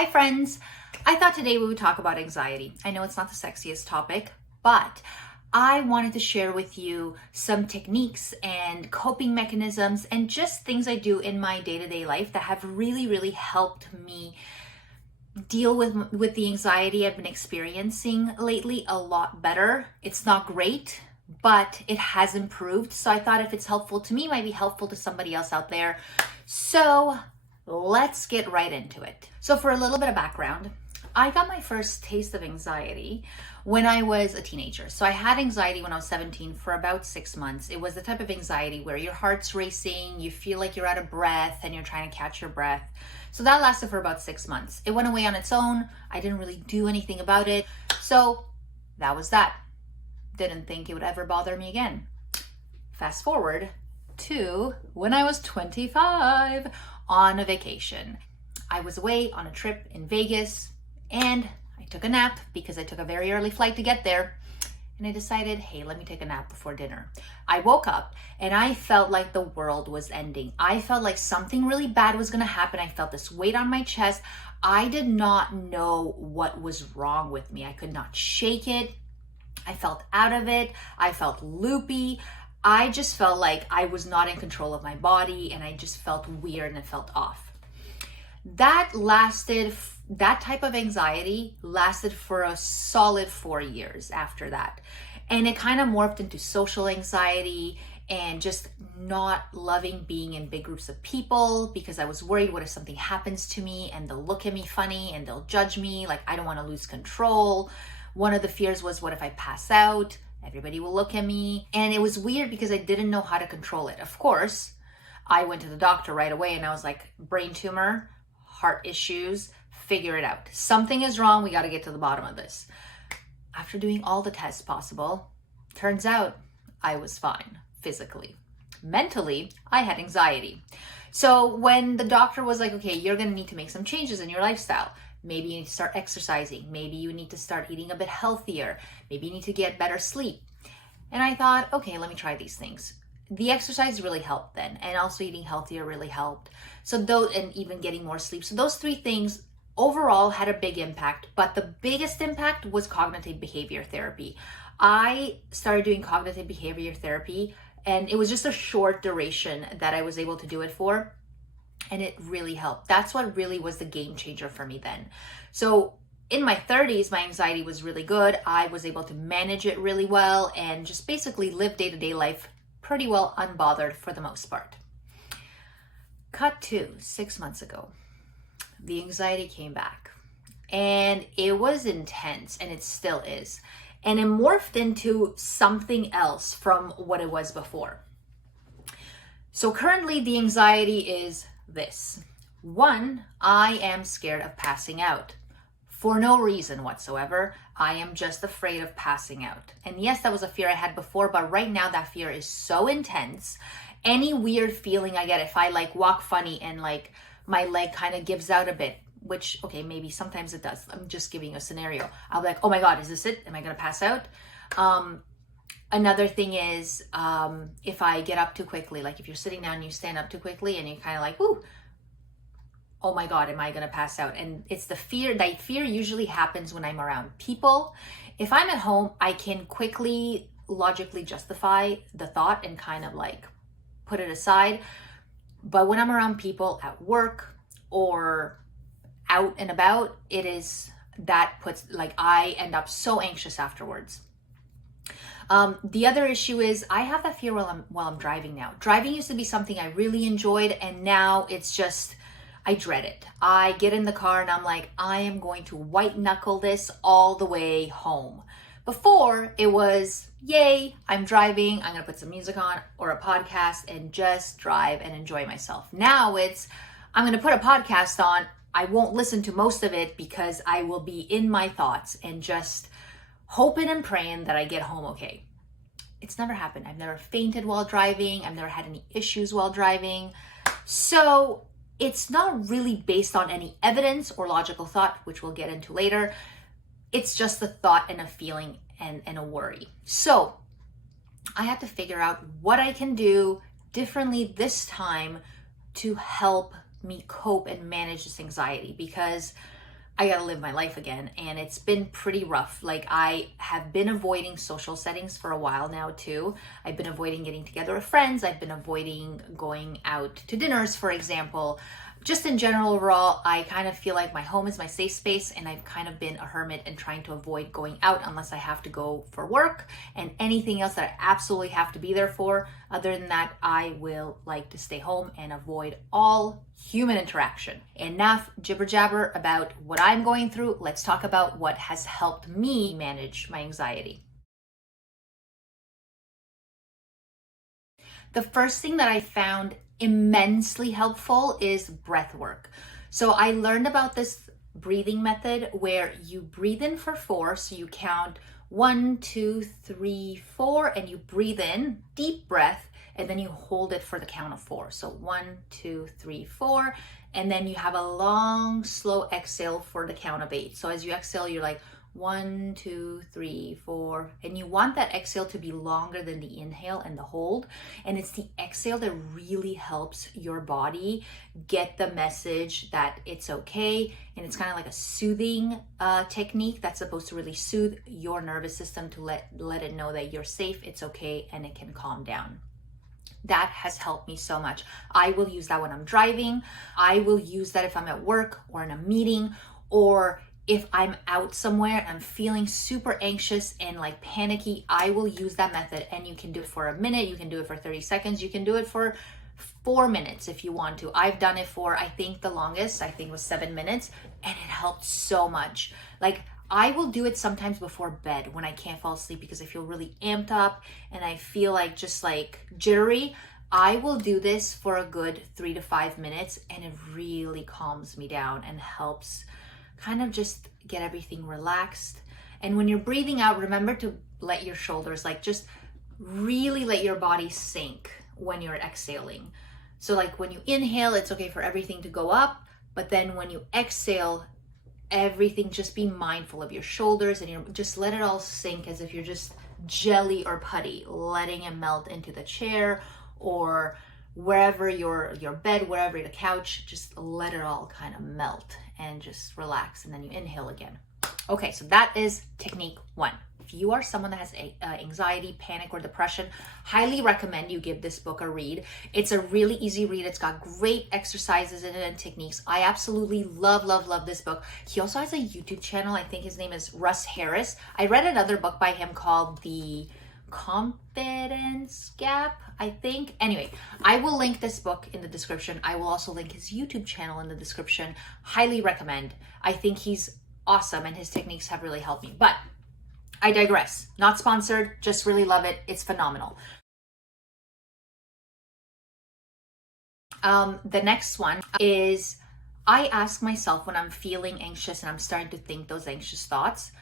Hi friends! I thought today we would talk about anxiety. I know it's not the sexiest topic, but I wanted to share with you some techniques and coping mechanisms and just things I do in my day-to-day life that have really helped me deal with the anxiety I've been experiencing lately a lot better. It's not great, but it has improved. So I thought if it's helpful to me, it might be helpful to somebody else out there. So let's get right into it. So for a little bit of background, I got my first taste of anxiety when I was a teenager. So I had anxiety when I was 17 for about 6 months. It was the type of anxiety where your heart's racing, you feel like you're out of breath and you're trying to catch your breath. So that lasted for about 6 months. It went away on its own. I didn't really do anything about it. So that was that. Didn't think it would ever bother me again. Fast forward to when I was 25 on a vacation. I was away on a trip in Vegas and I took a nap because I took a very early flight to get there. And I decided, hey, let me take a nap before dinner. I woke up and I felt like the world was ending. I felt like something really bad was gonna happen. I felt this weight on my chest. I did not know what was wrong with me. I could not shake it. I felt out of it. I felt loopy. I just felt like I was not in control of my body and I just felt weird and it felt off. That type of anxiety lasted for a solid 4 years after that. And it kind of morphed into social anxiety and just not loving being in big groups of people because I was worried, what if something happens to me and they'll look at me funny and they'll judge me, like I don't want to lose control. One of the fears was, what if I pass out? Everybody will look at me. And it was weird because I didn't know how to control it. Of course, I went to the doctor right away and I was like, brain tumor, heart issues, figure it out. Something is wrong. We got to get to the bottom of this. After doing all the tests possible, turns out I was fine physically. Mentally, I had anxiety. So when the doctor was like, okay, you're going to need to make some changes in your lifestyle. Maybe you need to start exercising. Maybe you need to start eating a bit healthier. Maybe you need to get better sleep. And I thought, okay, let me try these things. The exercise really helped then. And also eating healthier really helped. And even getting more sleep. So those three things overall had a big impact. But the biggest impact was cognitive behavior therapy. I started doing cognitive behavior therapy and it was just a short duration that I was able to do it for. And it really helped. That's what really was the game changer for me then. So in my 30s, my anxiety was really good. I was able to manage it really well and just basically live day-to-day life pretty well unbothered for the most part. Cut to 6 months ago. The anxiety came back and it was intense and it still is. And it morphed into something else from what it was before. So currently the anxiety is this. 1, I am scared of passing out. For no reason whatsoever. I am just afraid of passing out. And yes, that was a fear I had before, but right now that fear is so intense. Any weird feeling I get if I like walk funny and like my leg kind of gives out a bit, which, okay, maybe sometimes it does. I'm just giving a scenario. I'll be like, oh my God, is this it? Am I going to pass out? Another thing is if I get up too quickly, like if you're sitting down and you stand up too quickly and you're kind of like, whoo, oh my God, am I going to pass out? And it's the fear. That fear usually happens when I'm around people. If I'm at home, I can quickly logically justify the thought and kind of like put it aside. But when I'm around people at work or out and about, I end up so anxious afterwards. The other issue is I have that fear while I'm driving now. Driving used to be something I really enjoyed and now it's just, I dread it. I get in the car and I'm like, I am going to white knuckle this all the way home. Before it was, yay, I'm driving, I'm gonna put some music on or a podcast and just drive and enjoy myself. Now it's, I'm gonna put a podcast on, I won't listen to most of it because I will be in my thoughts and just hoping and praying that I get home okay. It's never happened. I've never fainted while driving. I've never had any issues while driving. So it's not really based on any evidence or logical thought, which we'll get into later. It's just a thought and a feeling and a worry. So I had to figure out what I can do differently this time to help me cope and manage this anxiety, because I gotta live my life again. And it's been pretty rough. Like, I have been avoiding social settings for a while now too. I've been avoiding getting together with friends. I've been avoiding going out to dinners, for example. Just in general, overall, I kind of feel like my home is my safe space, and I've kind of been a hermit and trying to avoid going out unless I have to go for work, and anything else that I absolutely have to be there for. Other than that, I will like to stay home and avoid all human interaction. Enough jibber jabber about what I'm going through. Let's talk about what has helped me manage my anxiety. The first thing that I found immensely helpful is breath work. So I learned about this breathing method where you breathe in for 4. So you count 1, 2, 3, 4, and you breathe in, deep breath, and then you hold it for the count of 4. So 1, 2, 3, 4, and then you have a long, slow exhale for the count of 8. So as you exhale, you're like 1, 2, 3, 4, and you want that exhale to be longer than the inhale and the hold. And it's the exhale that really helps your body get the message that it's okay. And it's kind of like a soothing technique that's supposed to really soothe your nervous system to let it know that you're safe, it's okay, and it can calm down. That has helped me so much. I will use that when I'm driving. I will use that if I'm at work or in a meeting, or if I'm out somewhere and I'm feeling super anxious and like panicky. I will use that method, and you can do it for a minute, you can do it for 30 seconds, you can do it for 4 minutes if you want to. I've done it for, I think the longest, I think was 7 minutes, and it helped so much. Like, I will do it sometimes before bed when I can't fall asleep because I feel really amped up and I feel like just like jittery. I will do this for a good 3 to 5 minutes, and it really calms me down and helps kind of just get everything relaxed. And when you're breathing out, remember to let your shoulders, like, just really let your body sink when you're exhaling. So like when you inhale, it's okay for everything to go up, but then when you exhale, everything, just be mindful of your shoulders, and you just let it all sink as if you're just jelly or putty, letting it melt into the chair or wherever your bed, wherever the couch, just let it all kind of melt and just relax, and then you inhale again. Okay, so that is technique 1. If you are someone that has anxiety, panic, or depression, highly recommend you give this book a read. It's a really easy read. It's got great exercises in it and techniques. I absolutely love this book. He also has a YouTube channel. I think his name is Russ Harris. I read another book by him called The Confidence Gap, I think. Anyway, I will link this book in the description. I will also link his YouTube channel in the description. Highly recommend. I think he's awesome, and his techniques have really helped me. But I digress. Not sponsored, just really love it. It's phenomenal. The next one is, I ask myself when I'm feeling anxious and I'm starting to think those anxious thoughts,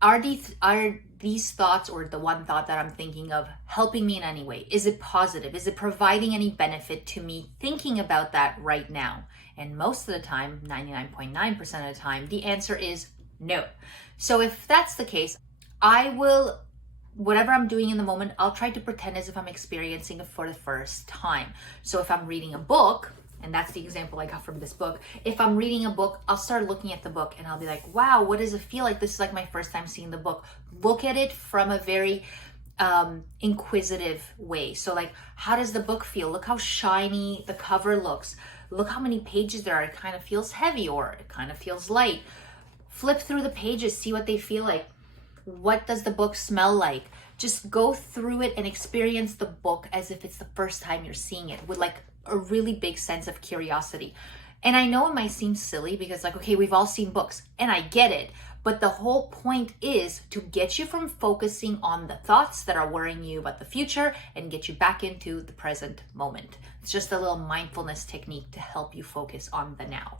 are these thoughts, or the one thought that I'm thinking of, helping me in any way? Is it positive? Is it providing any benefit to me thinking about that right now? And most of the time, 99.9% of the time, the answer is no. So if that's the case, I will, whatever I'm doing in the moment, I'll try to pretend as if I'm experiencing it for the first time. So if I'm reading a book, and that's the example I got from this book, if I'm reading a book, I'll start looking at the book and I'll be like, wow, what does it feel like? This is like my first time seeing the book. Look at it from a very inquisitive way. So like, how does the book feel? Look how shiny the cover looks. Look how many pages there are. It kind of feels heavy, or it kind of feels light. Flip through the pages, see what they feel like. What does the book smell like? Just go through it and experience the book as if it's the first time you're seeing it, with like a really big sense of curiosity. And I know it might seem silly because, like, okay, we've all seen books, and I get it, but the whole point is to get you from focusing on the thoughts that are worrying you about the future and get you back into the present moment. It's just a little mindfulness technique to help you focus on the now.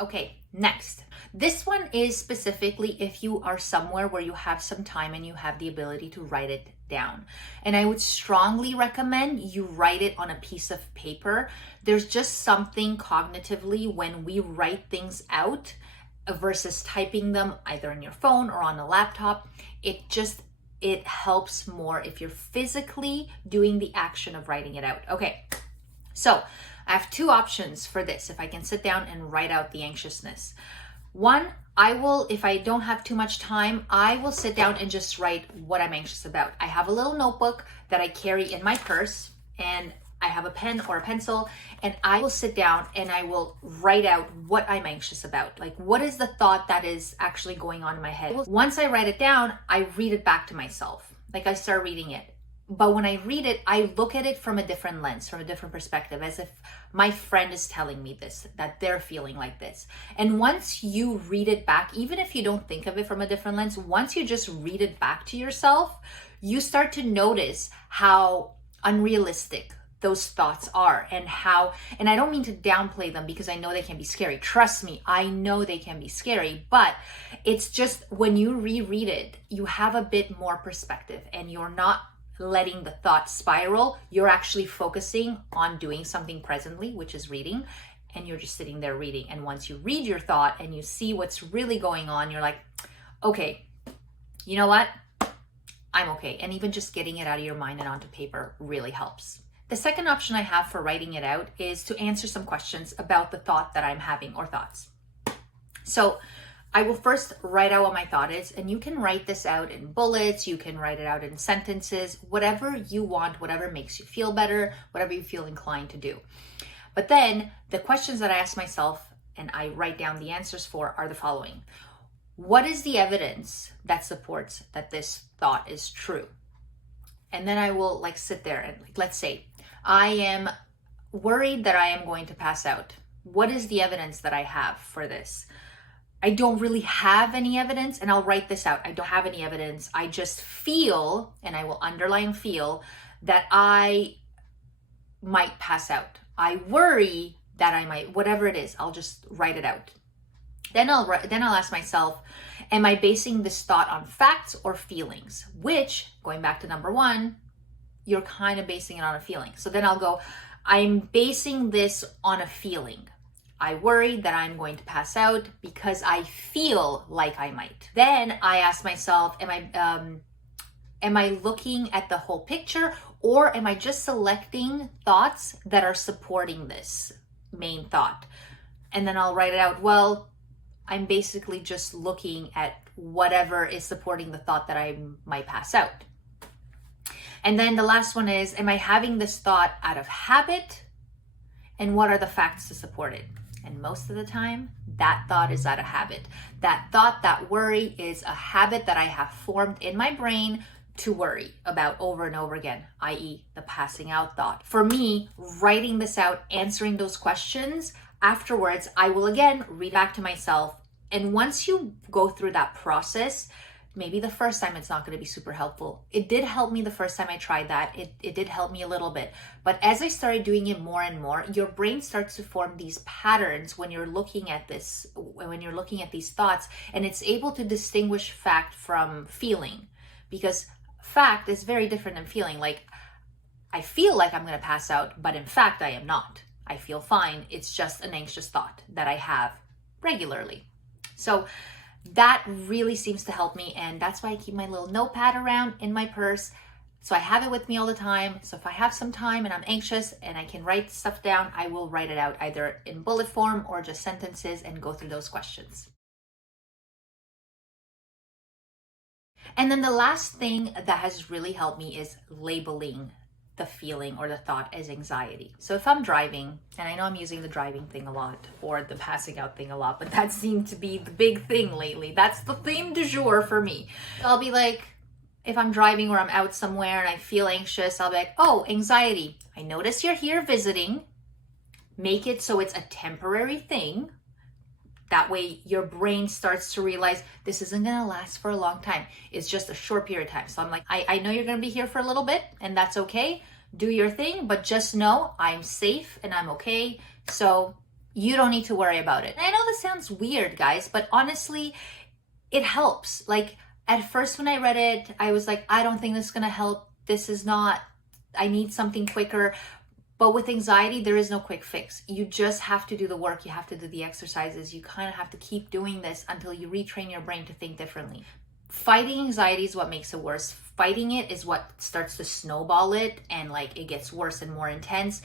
Okay, next. This one is specifically if you are somewhere where you have some time and you have the ability to write it down. And I would strongly recommend you write it on a piece of paper. There's just something cognitively when we write things out versus typing them either on your phone or on a laptop. It helps more if you're physically doing the action of writing it out. Okay, so I have two options for this. If I can sit down and write out the anxiousness. One, I will, if I don't have too much time, I will sit down and just write what I'm anxious about. I have a little notebook that I carry in my purse, and I have a pen or a pencil, and I will sit down and I will write out what I'm anxious about. Like, what is the thought that is actually going on in my head? Once I write it down, I read it back to myself. Like, I start reading it. But when I read it, I look at it from a different lens, from a different perspective, as if my friend is telling me this, that they're feeling like this. And once you read it back, even if you don't think of it from a different lens, once you just read it back to yourself, you start to notice how unrealistic those thoughts are, and I don't mean to downplay them, because I know they can be scary. Trust me, I know they can be scary, but it's just when you reread it, you have a bit more perspective, and you're not letting the thought spiral. You're actually focusing on doing something presently, which is reading, and you're just sitting there reading. And once you read your thought and you see what's really going on, you're like, okay, you know what? I'm okay. And even just getting it out of your mind and onto paper really helps. The second option I have for writing it out is to answer some questions about the thought that I'm having, or thoughts. So I will first write out what my thought is, and you can write this out in bullets, you can write it out in sentences, whatever you want, whatever makes you feel better, whatever you feel inclined to do. But then the questions that I ask myself and I write down the answers for are the following. What is the evidence that supports that this thought is true? And then I will sit there and let's say I am worried that I am going to pass out. What is the evidence that I have for this? I don't really have any evidence, and I'll write this out. I don't have any evidence. I just feel, and I will underline feel, that I might pass out. I worry that I might, whatever it is, I'll just write it out. Then I'll ask myself, am I basing this thought on facts or feelings? Which, going back to number one, you're kind of basing it on a feeling. So then I'll go, I'm basing this on a feeling. I worry that I'm going to pass out because I feel like I might. Then I ask myself, am I looking at the whole picture, or am I just selecting thoughts that are supporting this main thought? And then I'll write it out. Well, I'm basically just looking at whatever is supporting the thought that I might pass out. And then the last one is, am I having this thought out of habit? And what are the facts to support it? And most of the time, that thought is out of habit. That thought, that worry is a habit that I have formed in my brain to worry about over and over again, i.e. the passing out thought. For me, writing this out, answering those questions, afterwards, I will again read back to myself. And once you go through that process, maybe the first time it's not going to be super helpful. It did help me the first time I tried that. It did help me a little bit. But as I started doing it more and more, your brain starts to form these patterns when you're looking at this, when you're looking at these thoughts, and it's able to distinguish fact from feeling. Because fact is very different than feeling. Like, I feel like I'm going to pass out, but in fact, I am not. I feel fine. It's just an anxious thought that I have regularly. So that really seems to help me, and that's why I keep my little notepad around in my purse. So I have it with me all the time. So if I have some time and I'm anxious and I can write stuff down, I will write it out either in bullet form or just sentences and go through those questions. And then the last thing that has really helped me is labeling the feeling or the thought as anxiety. So if I'm driving, and I know I'm using the driving thing a lot or the passing out thing a lot, but that seemed to be the big thing lately. That's the theme du jour for me. I'll be like, if I'm driving or I'm out somewhere and I feel anxious, I'll be like, oh, anxiety. I notice you're here visiting. Make it so it's a temporary thing. That way your brain starts to realize this isn't gonna last for a long time. It's just a short period of time. So I'm like, I know you're gonna be here for a little bit, and that's okay. Do your thing, but just know I'm safe and I'm okay. So you don't need to worry about it. And I know this sounds weird, guys, but honestly, it helps. Like, at first when I read it, I was like, I don't think this is gonna help. This is not, I need something quicker. But with anxiety, there is no quick fix. You just have to do the work. You have to do the exercises. You kind of have to keep doing this until you retrain your brain to think differently. Fighting anxiety is what makes it worse. Fighting it is what starts to snowball it, and like it gets worse and more intense.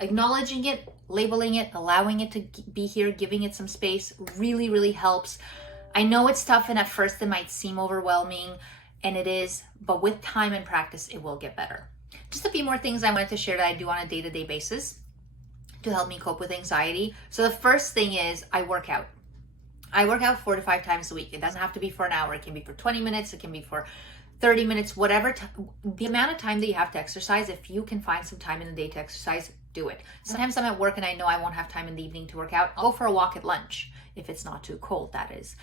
acknowledging it, labeling it, allowing it to be here, giving it some space really, really helps. I know it's tough and at first it might seem overwhelming, and it is, but with time and practice, it will get better. Just a few more things I wanted to share that I do on a day-to-day basis to help me cope with anxiety. So the first thing is I work out. I work out 4 to 5 times a week. It doesn't have to be for an hour. It can be for 20 minutes. It can be for 30 minutes, whatever. The amount of time that you have to exercise, if you can find some time in the day to exercise, do it. Sometimes I'm at work and I know I won't have time in the evening to work out. I'll go for a walk at lunch, if it's not too cold, that is.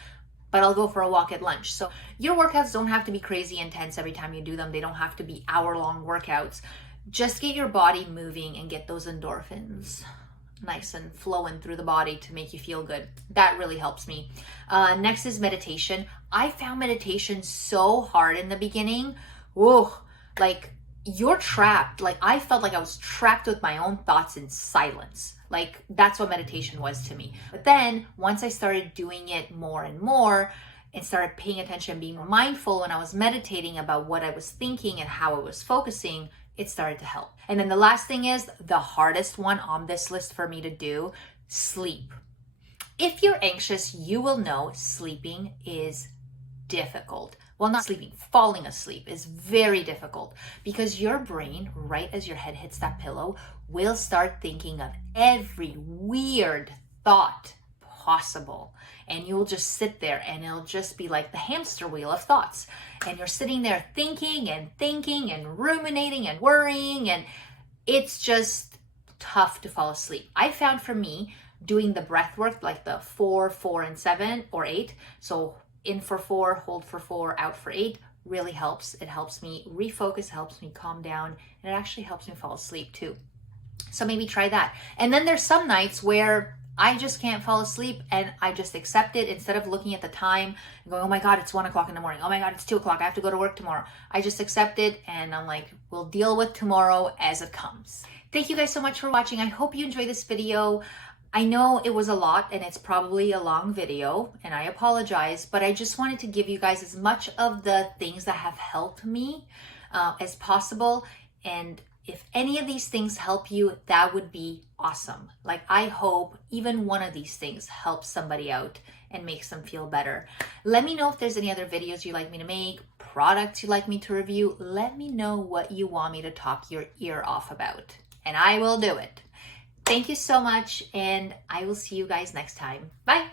But I'll go for a walk at lunch. So your workouts don't have to be crazy intense every time you do them. They don't have to be hour-long workouts. Just get your body moving and get those endorphins nice and flowing through the body to make you feel good. That really helps me. Next is meditation. I found meditation so hard in the beginning. Whoa, like you're trapped. Like I felt like I was trapped with my own thoughts in silence. Like that's what meditation was to me. But then once I started doing it more and more and started paying attention, being mindful when I was meditating about what I was thinking and how I was focusing, it started to help. And then the last thing is the hardest one on this list for me to do, sleep. If you're anxious, you will know sleeping is difficult. Well, not sleeping, falling asleep is very difficult because your brain, right as your head hits that pillow, will start thinking of every weird thought possible. And you'll just sit there and it'll just be like the hamster wheel of thoughts. And you're sitting there thinking and ruminating and worrying, and it's just tough to fall asleep. I found for me doing the breath work, like the 4, 4, and 7 or 8. So in for 4, hold for 4, out for 8 really helps. It helps me refocus, helps me calm down, and it actually helps me fall asleep too. So maybe try that. And then there's some nights where I just can't fall asleep and I just accept it instead of looking at the time and going, oh my God, it's 1 o'clock in the morning. Oh my God, it's 2 o'clock. I have to go to work tomorrow. I just accept it and I'm like, we'll deal with tomorrow as it comes. Thank you guys so much for watching. I hope you enjoyed this video. I know it was a lot and it's probably a long video and I apologize, but I just wanted to give you guys as much of the things that have helped me as possible. And if any of these things help you, that would be awesome. Like I hope even one of these things helps somebody out and makes them feel better. Let me know if there's any other videos you'd like me to make, products you'd like me to review. Let me know what you want me to talk your ear off about and I will do it. Thank you so much and I will see you guys next time. Bye.